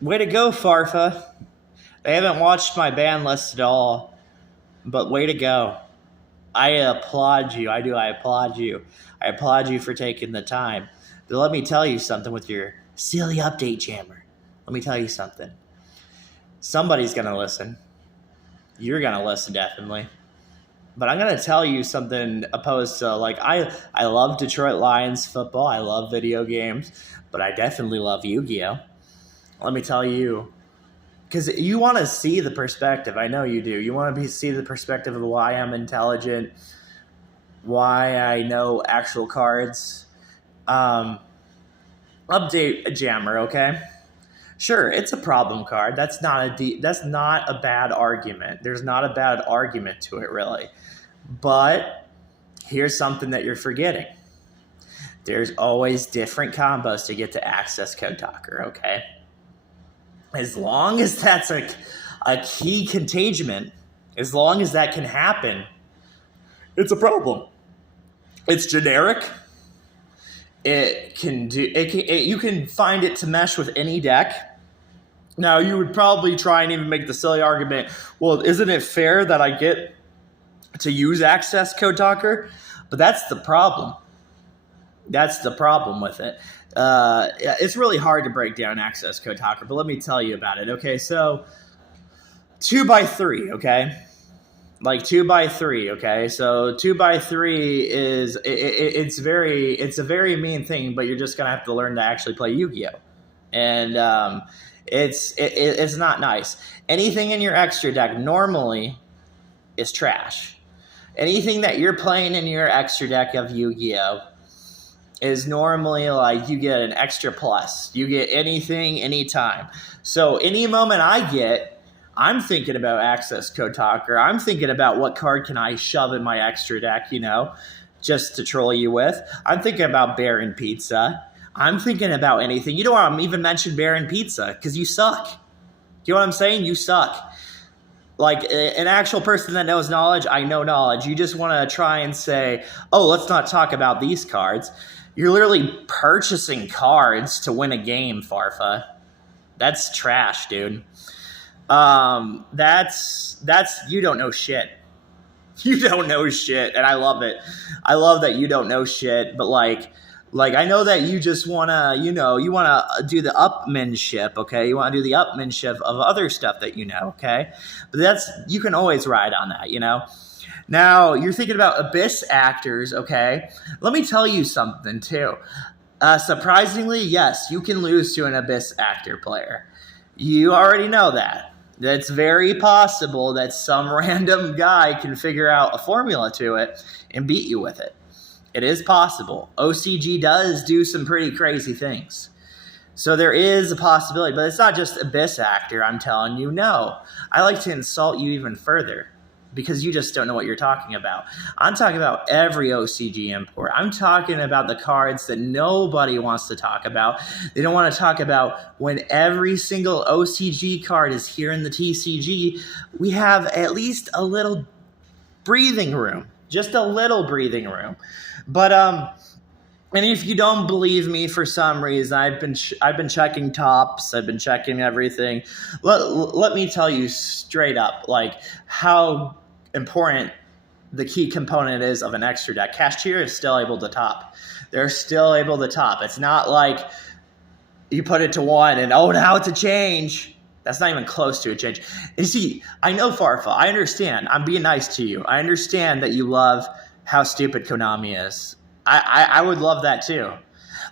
Way to go, Farfa. They haven't watched my ban list at all, but way to go. I applaud you. I do. I applaud you. I applaud you for taking the time. But let me tell you something with your silly update jammer. Let me tell you something. Somebody's going to listen. You're going to listen, definitely. But I'm going to tell you something opposed to, like, I love Detroit Lions football. I love video games. But I definitely love Yu-Gi-Oh! Let me tell you, because you want to see the perspective. I know you do. You want to see the perspective of why I'm intelligent, why I know actual cards. Update a jammer, okay? Sure, it's a problem card. That's not a bad argument. There's not a bad argument to it, really. But here's something that you're forgetting. There's always different combos to get to access Code Talker, okay? As long as that's a key contagion, as long as that can happen, it's a problem. It's generic. It can do. You can find it to mesh with any deck. Now, you would probably try and even make the silly argument, well, isn't it fair that I get to use Access Code Talker? But that's the problem. That's the problem with it. It's really hard to break down Access Code Talker, but let me tell you about it. Okay, so 2x3, okay? Like 2x3, okay? So 2x3 is it's a very mean thing, but you're just gonna have to learn to actually play Yu-Gi-Oh! And it's not nice. Anything in your extra deck normally is trash. Anything that you're playing in your extra deck of Yu-Gi-Oh! Is normally like you get an extra plus. You get anything, anytime. So any moment I get, I'm thinking about Access Code Talker. I'm thinking about what card can I shove in my extra deck, just to troll you with. I'm thinking about Baron Pizza. I'm thinking about anything. You don't want to even mention Baron Pizza because you suck. You know what I'm saying? You suck. Like an actual person that knows knowledge, I know knowledge. You just want to try and say, oh, let's not talk about these cards. You're literally purchasing cards to win a game, Farfa. That's trash, dude. That's you don't know shit. You don't know shit, and I love it. I love that you don't know shit, but like I know that you just wanna, you wanna do the upmanship, okay? You wanna do the upmanship of other stuff that you know, okay? But you can always ride on that, Now, you're thinking about Abyss actors, okay? Let me tell you something, too. Surprisingly, yes, you can lose to an Abyss actor player. You already know that. It's very possible that some random guy can figure out a formula to it and beat you with it. It is possible. OCG does do some pretty crazy things. So there is a possibility, but it's not just Abyss actor, I'm telling you. No, I like to insult you even further because you just don't know what you're talking about. I'm talking about every OCG import. I'm talking about the cards that nobody wants to talk about. They don't want to talk about when every single OCG card is here in the TCG. We have at least a little breathing room, just a little breathing room. But and if you don't believe me for some reason, I've been checking tops, I've been checking everything. Let me tell you straight up, like how important the key component is of an extra deck. Cashier is still able to top. They're still able to top. It's not like you put it to one and now it's a change. That's not even close to a change. You see, I know Farfa. I understand. I'm being nice to you. I understand that you love how stupid Konami is. I would love that too.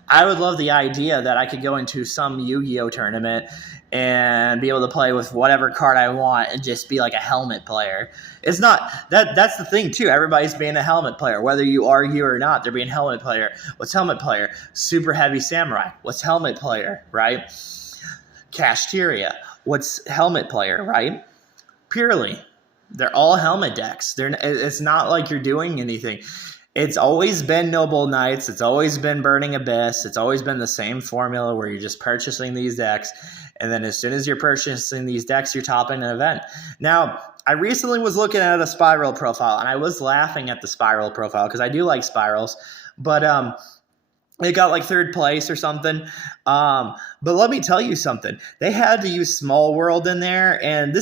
I would love the idea that I could go into some Yu-Gi-Oh tournament and be able to play with whatever card I want and just be like a helmet player. It's not that's the thing too. Everybody's being a helmet player, whether you argue or not. They're being helmet player. What's helmet player? Super heavy samurai. What's helmet player? Right? Cashteria. What's helmet player? Right? Purely. They're all helmet decks. It's not like you're doing anything. It's always been Noble Knights. It's always been Burning Abyss. It's always been the same formula where you're just purchasing these decks. And then as soon as you're purchasing these decks, you're topping an event. Now, I recently was looking at a Spiral profile, and I was laughing at the Spiral profile because I do like Spirals. But They got like third place or something. But let me tell you something. They had to use Small World in there, and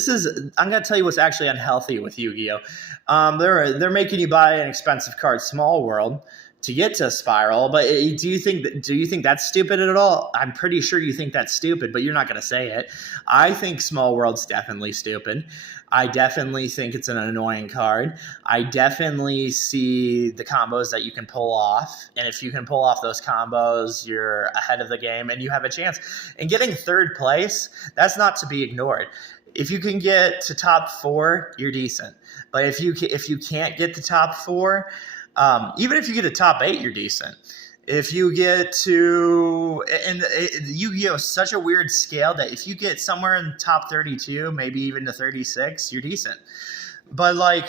I'm gonna tell you what's actually unhealthy with Yu-Gi-Oh. They're making you buy an expensive card, Small World, to get to Spiral. But do you think that's stupid at all? I'm pretty sure you think that's stupid, but you're not gonna say it. I think Small World's definitely stupid. I definitely think it's an annoying card. I definitely see the combos that you can pull off. And if you can pull off those combos, you're ahead of the game and you have a chance. And getting third place, that's not to be ignored. If you can get to top 4, you're decent. But if you can't get to top 4, even if you get to top 8, you're decent. If you get to, and Yu-Gi-Oh is such a weird scale that if you get somewhere in the top 32, maybe even to 36, you're decent. But like,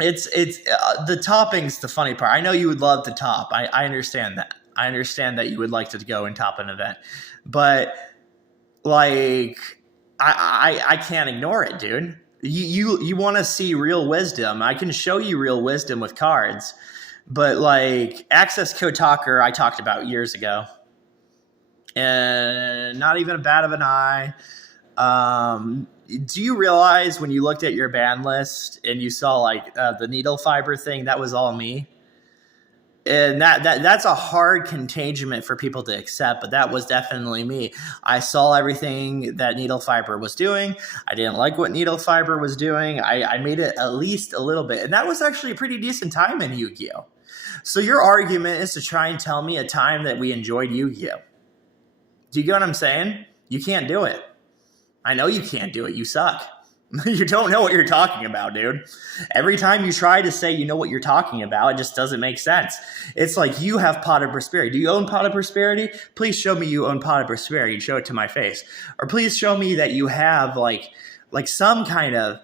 it's the topping's the funny part. I know you would love to top. I understand that. I understand that you would like to go and top an event, but like, I can't ignore it, dude. You want to see real wisdom? I can show you real wisdom with cards. But like Access Code Talker, I talked about years ago, and not even a bat of an eye. Do you realize when you looked at your ban list and you saw like the needle fiber thing, that was all me? And that's a hard contagion for people to accept, but that was definitely me. I saw everything that needle fiber was doing. I didn't like what needle fiber was doing. I made it at least a little bit, and that was actually a pretty decent time in Yu-Gi-Oh. So your argument is to try and tell me a time that we enjoyed Yu-Gi-Oh. Do you get what I'm saying? You can't do it. I know you can't do it. You suck. You don't know what you're talking about, dude. Every time you try to say you know what you're talking about, it just doesn't make sense. It's like you have Pot of Prosperity. Do you own Pot of Prosperity? Please show me you own Pot of Prosperity and show it to my face. Or please show me that you have like some kind of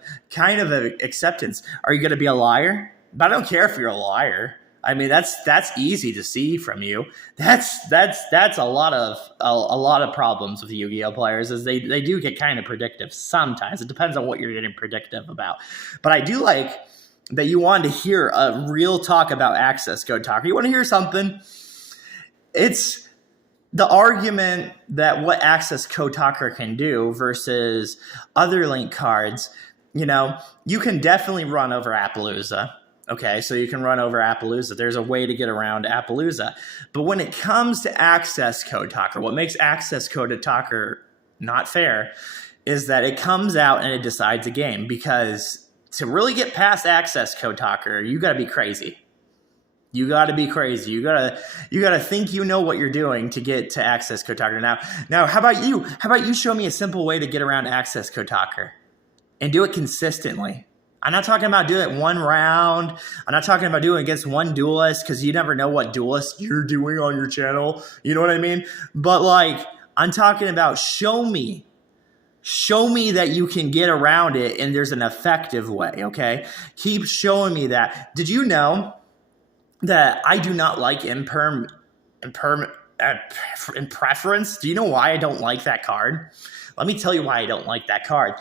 acceptance. Are you going to be a liar? But I don't care if you're a liar. I mean, that's easy to see from you. That's a lot of problems with Yu-Gi-Oh players is they do get kind of predictive sometimes. It depends on what you're getting predictive about. But I do like that you wanted to hear a real talk about Access Code Talker. You want to hear something? It's the argument that what Access Code Talker can do versus other link cards. You know, you can definitely run over Appaloosa. Okay, so you can run over Appaloosa. There's a way to get around Appaloosa. But when it comes to Access Code Talker, what makes Access Code Talker not fair is that it comes out and it decides a game. Because to really get past Access Code Talker, you got to be crazy. You got to be crazy. You got to think you know what you're doing to get to Access Code Talker. Now, how about you? How about you show me a simple way to get around Access Code Talker and do it consistently? I'm not talking about doing it one round. I'm not talking about doing it against one duelist because you never know what duelist you're doing on your channel. You know what I mean? But like, I'm talking about show me that you can get around it and there's an effective way, okay? Keep showing me that. Did you know that I do not like in preference? Do you know why I don't like that card? Let me tell you why I don't like that card.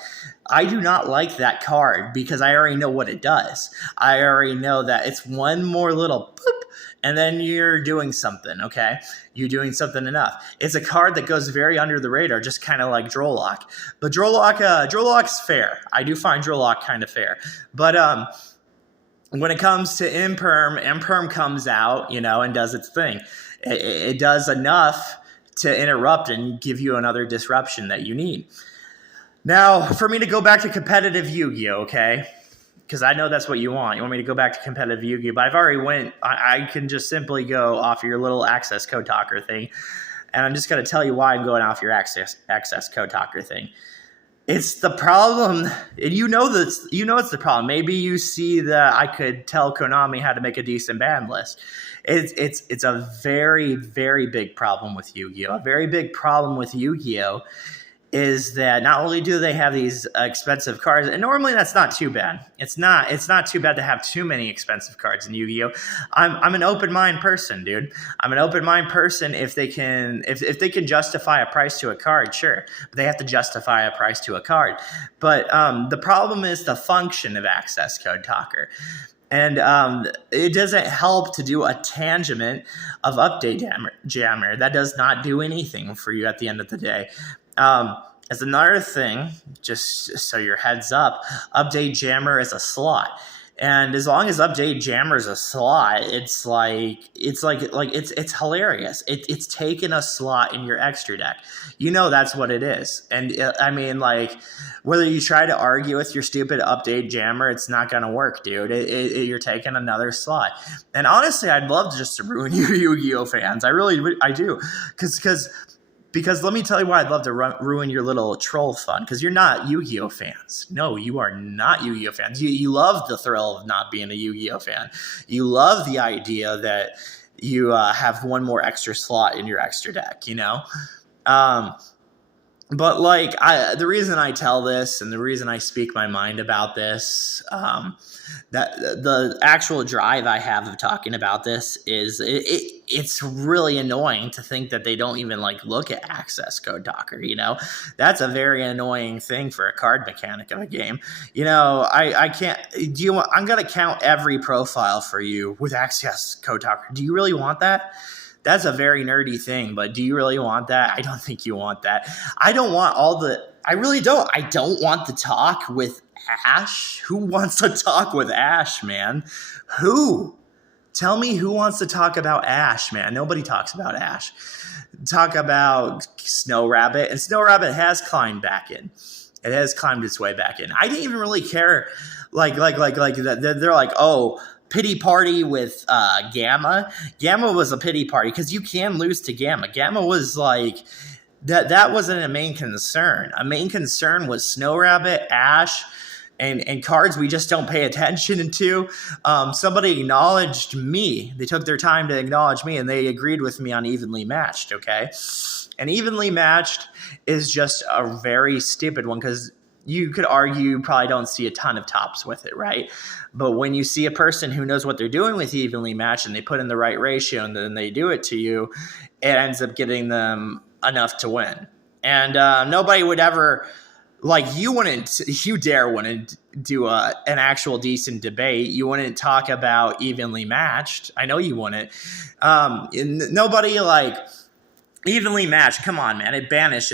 I do not like that card because I already know what it does. I already know that it's one more little boop, and then you're doing something, okay? You're doing something enough. It's a card that goes very under the radar, just kind of like Drolock. But Drolock's fair. I do find Drolock kind of fair. But when it comes to Imperm comes out, you know, and does its thing. It does enough to interrupt and give you another disruption that you need. Now, for me to go back to competitive Yu-Gi-Oh, okay? Because I know that's what you want. You want me to go back to competitive Yu-Gi-Oh, but I've already went. I can just simply go off your little Access Code Talker thing, and I'm just going to tell you why I'm going off your Access Code Talker thing. It's the problem, and you know this. You know it's the problem. Maybe you see that I could tell Konami how to make a decent ban list. It's a very, very big problem with Yu-Gi-Oh. A very big problem with Yu-Gi-Oh is that not only do they have these expensive cards, and normally that's not too bad. It's not too bad to have too many expensive cards in Yu-Gi-Oh. I'm an open mind person, dude. I'm an open mind person if they can justify a price to a card, sure. But they have to justify a price to a card. But the problem is the function of Access Code Talker. And it doesn't help to do a tangent of update jammer. That does not do anything for you at the end of the day. As another thing, just so your heads up, update jammer is a slot. And as long as update jammer is a slot, it's hilarious. It's taking a slot in your extra deck. You know that's what it is. And I mean, like, whether you try to argue with your stupid update jammer, it's not gonna work, dude. You're taking another slot. And honestly, I'd love just to ruin your Yu-Gi-Oh fans. I do, because let me tell you why I'd love to ruin your little troll fun. Because you're not Yu-Gi-Oh fans. No, you are not Yu-Gi-Oh fans. You love the thrill of not being a Yu-Gi-Oh fan. You love the idea that you have one more extra slot in your extra deck, you know? But like, the reason I tell this and the reason I speak my mind about this, that the actual drive I have of talking about this is it's really annoying to think that they don't even like look at access code Docker. You know, that's a very annoying thing for a card mechanic of a game. You know, I can't. I'm gonna count every profile for you with access code Docker. Do you really want that? That's a very nerdy thing, but do you really want that? I don't think you want that. I really don't. I don't want the talk with Ash. Who wants to talk with Ash, man? Who? Tell me who wants to talk about Ash, man. Nobody talks about Ash. Talk about Snow Rabbit, and Snow Rabbit has climbed back in. It has climbed its way back in. I didn't even really care. Like that. They're like, oh, pity party with Gamma. Gamma was a pity party because you can lose to Gamma. Gamma was like that wasn't a main concern. A main concern was Snow Rabbit, Ash, and cards we just don't pay attention to. Somebody acknowledged me. They took their time to acknowledge me, and they agreed with me on evenly matched. Okay, and evenly matched is just a very stupid one because you could argue you probably don't see a ton of tops with it, right? But when you see a person who knows what they're doing with evenly matched and they put in the right ratio and then they do it to you, it ends up getting them enough to win. And nobody would ever, like, you wouldn't do an actual decent debate. You wouldn't talk about evenly matched. I know you wouldn't. Nobody, like, evenly matched, come on, man, it banishes